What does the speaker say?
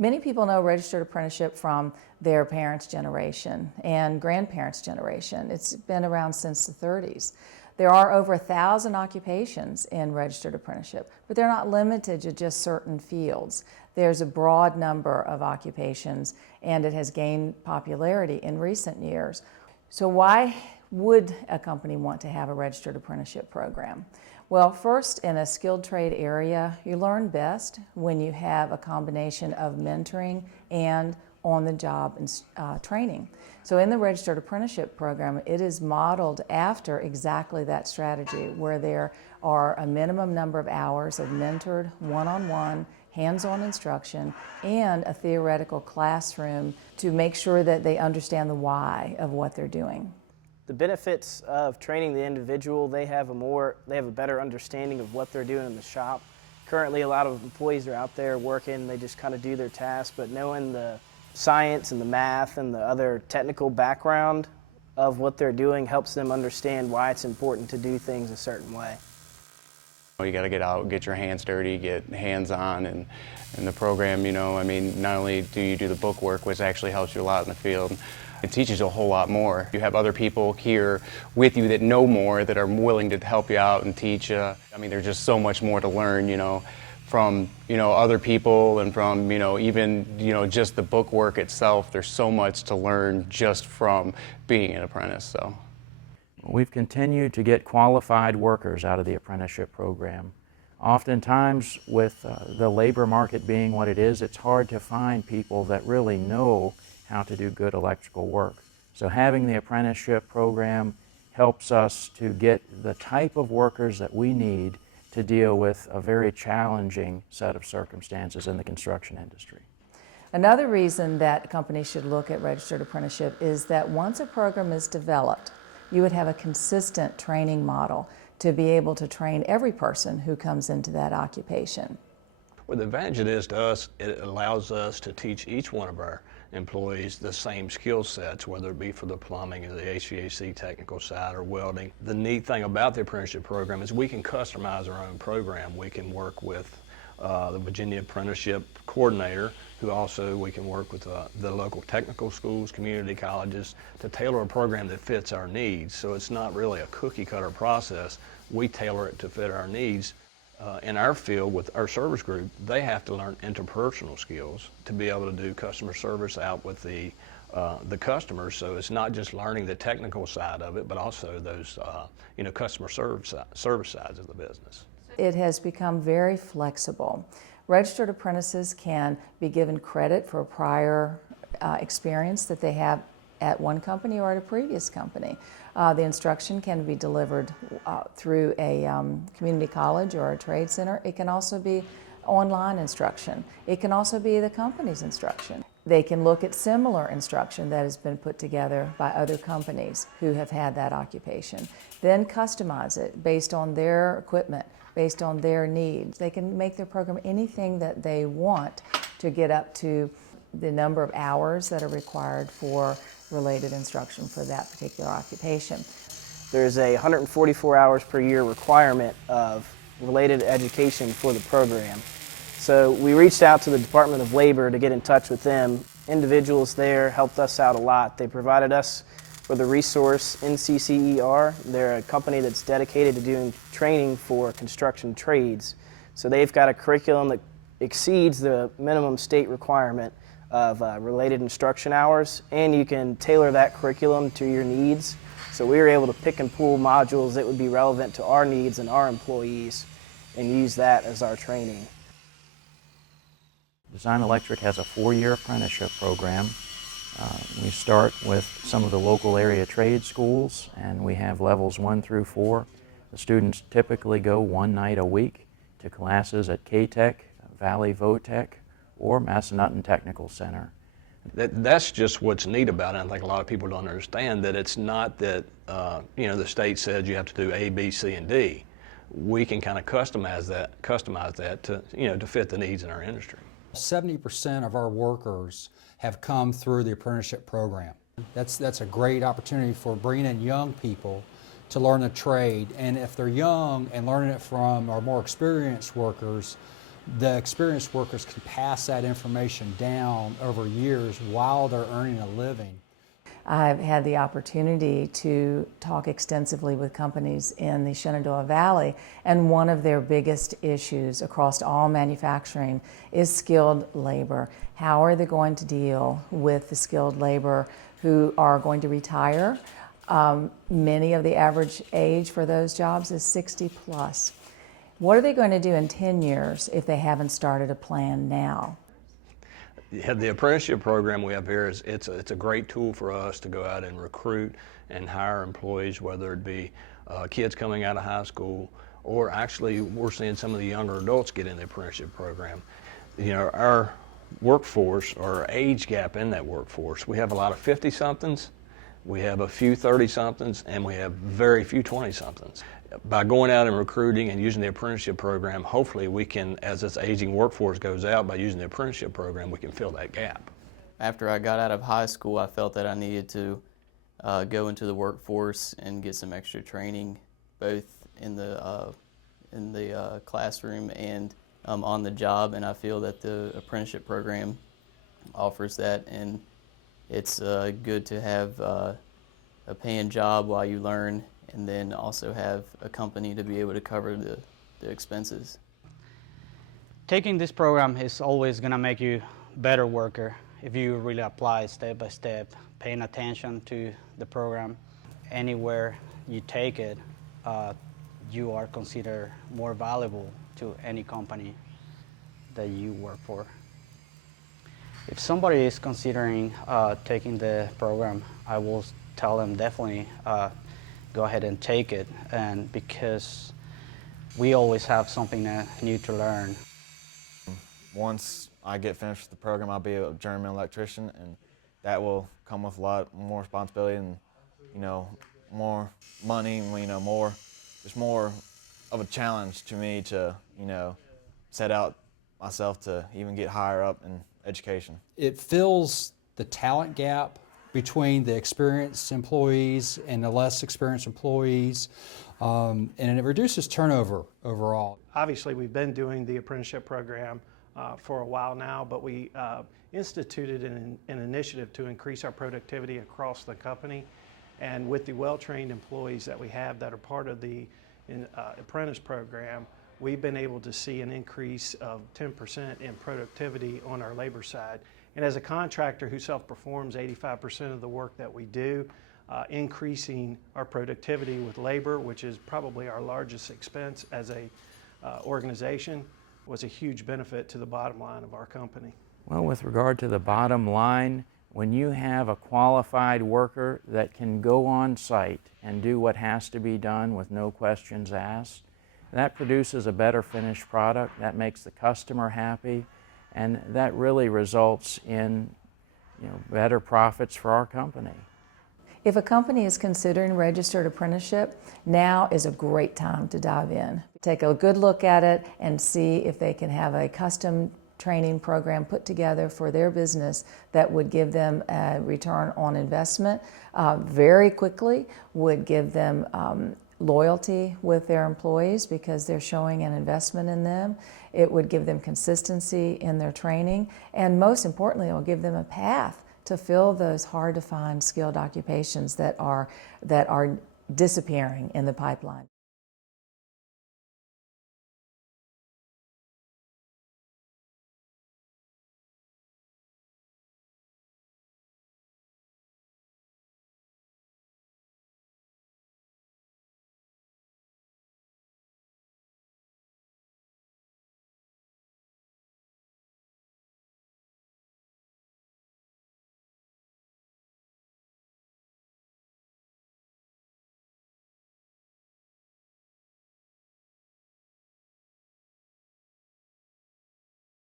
Many people know registered apprenticeship from their parents' generation and grandparents' generation. It's been around since the 30s. There are over 1,000 occupations in registered apprenticeship, but they're not limited to just certain fields. There's a broad number of occupations, and it has gained popularity in recent years. So why would a company want to have a registered apprenticeship program? Well, first, in a skilled trade area, you learn best when you have a combination of mentoring and on-the-job training. So in the registered apprenticeship program, it is modeled after exactly that strategy, where there are a minimum number of hours of mentored, one-on-one, hands-on instruction, and a theoretical classroom to make sure that they understand the why of what they're doing. The benefits of training the individual, they have a better understanding of what they're doing in the shop. Currently, a lot of employees are out there working, they just kind of do their tasks, but knowing the science and the math and the other technical background of what they're doing helps them understand why it's important to do things a certain way. You got to get out, get your hands dirty, get hands-on, and the program, I mean, not only do you do the book work, which actually helps you a lot in the field, it teaches you a whole lot more. You have other people here with you that know more, that are willing to help you out and teach you. I mean, there's just so much more to learn, from, other people and from, even, just the book work itself. There's so much to learn just from being an apprentice, so. We've continued to get qualified workers out of the apprenticeship program. Oftentimes, with the labor market being what it is, it's hard to find people that really know how to do good electrical work. So having the apprenticeship program helps us to get the type of workers that we need to deal with a very challenging set of circumstances in the construction industry. Another reason that companies should look at registered apprenticeship is that once a program is developed, you would have a consistent training model to be able to train every person who comes into that occupation. Well, the advantage it is to us, it allows us to teach each one of our employees the same skill sets, whether it be for the plumbing or the HVAC technical side or welding. The neat thing about the apprenticeship program is we can customize our own program. We can work with the Virginia Apprenticeship Coordinator, who also we can work with the local technical schools, community colleges, to tailor a program that fits our needs. So it's not really a cookie cutter process. We tailor it to fit our needs. In our field with our service group, they have to learn interpersonal skills to be able to do customer service out with the customers. So it's not just learning the technical side of it, but also those customer service sides of the business. It has become very flexible. Registered apprentices can be given credit for prior experience that they have at one company or at a previous company. The instruction can be delivered through a community college or a trade center. It can also be online instruction. It can also be the company's instruction. They can look at similar instruction that has been put together by other companies who have had that occupation. Then customize it based on their equipment, based on their needs. They can make their program anything that they want to get up to the number of hours that are required for related instruction for that particular occupation. There's a 144 hours per year requirement of related education for the program. So we reached out to the Department of Labor to get in touch with them. Individuals there helped us out a lot. They provided us with a resource, NCCER. They're a company that's dedicated to doing training for construction trades. So they've got a curriculum that exceeds the minimum state requirement of related instruction hours, and you can tailor that curriculum to your needs. So we were able to pick and pull modules that would be relevant to our needs and our employees and use that as our training. Design Electric has a 4-year apprenticeship program. We start with some of the local area trade schools, and we have levels 1 through 4. The students typically go one night a week to classes at K-Tech, Valley Votech, or Massanutten Technical Center. That's just what's neat about it. I think a lot of people don't understand that it's not that the state says you have to do A, B, C, and D. We can kind of customize that to fit the needs in our industry. 70% of our workers have come through the apprenticeship program. That's a great opportunity for bringing in young people to learn a trade, and if they're young and learning it from our more experienced workers, the experienced workers can pass that information down over years while they're earning a living. I've had the opportunity to talk extensively with companies in the Shenandoah Valley, and one of their biggest issues across all manufacturing is skilled labor. How are they going to deal with the skilled labor who are going to retire? Many of the average age for those jobs is 60 plus. What are they going to do in 10 years if they haven't started a plan now? Yeah, the apprenticeship program we have here it's a great tool for us to go out and recruit and hire employees, whether it be kids coming out of high school, or actually we're seeing some of the younger adults get in the apprenticeship program. You know, our workforce, or our age gap in that workforce, we have a lot of 50-somethings, we have a few 30-somethings, and we have very few 20-somethings. By going out and recruiting and using the apprenticeship program, hopefully we can, as this aging workforce goes out, by using the apprenticeship program, we can fill that gap. After I got out of high school, I felt that I needed to go into the workforce and get some extra training, both in the classroom and on the job, and I feel that the apprenticeship program offers that, and it's good to have a paying job while you learn, and then also have a company to be able to cover the expenses. Taking this program is always going to make you a better worker if you really apply step by step, paying attention to the program. Anywhere you take it, you are considered more valuable to any company that you work for. If somebody is considering taking the program, I will tell them definitely go ahead and take it, and because we always have something new to learn. Once I get finished with the program, I'll be a journeyman electrician, and that will come with a lot more responsibility and, you know, more money, you know, just more of a challenge to me to, you know, set out myself to even get higher up in education. It fills the talent gap between the experienced employees and the less experienced employees, and it reduces turnover overall. Obviously, we've been doing the apprenticeship program for a while now, but we instituted an initiative to increase our productivity across the company. And with the well-trained employees that we have that are part of the apprentice program, we've been able to see an increase of 10% in productivity on our labor side. And as a contractor who self-performs 85% of the work that we do, increasing our productivity with labor, which is probably our largest expense as a organization, was a huge benefit to the bottom line of our company. Well, with regard to the bottom line, when you have a qualified worker that can go on site and do what has to be done with no questions asked, that produces a better finished product, that makes the customer happy, and that really results in, you know, better profits for our company. If a company is considering registered apprenticeship, now is a great time to dive in. Take a good look at it and see if they can have a custom training program put together for their business that would give them a return on investment very quickly, would give them loyalty with their employees because they're showing an investment in them. It would give them consistency in their training, and most importantly, it will give them a path to fill those hard to find skilled occupations that are disappearing in the pipeline.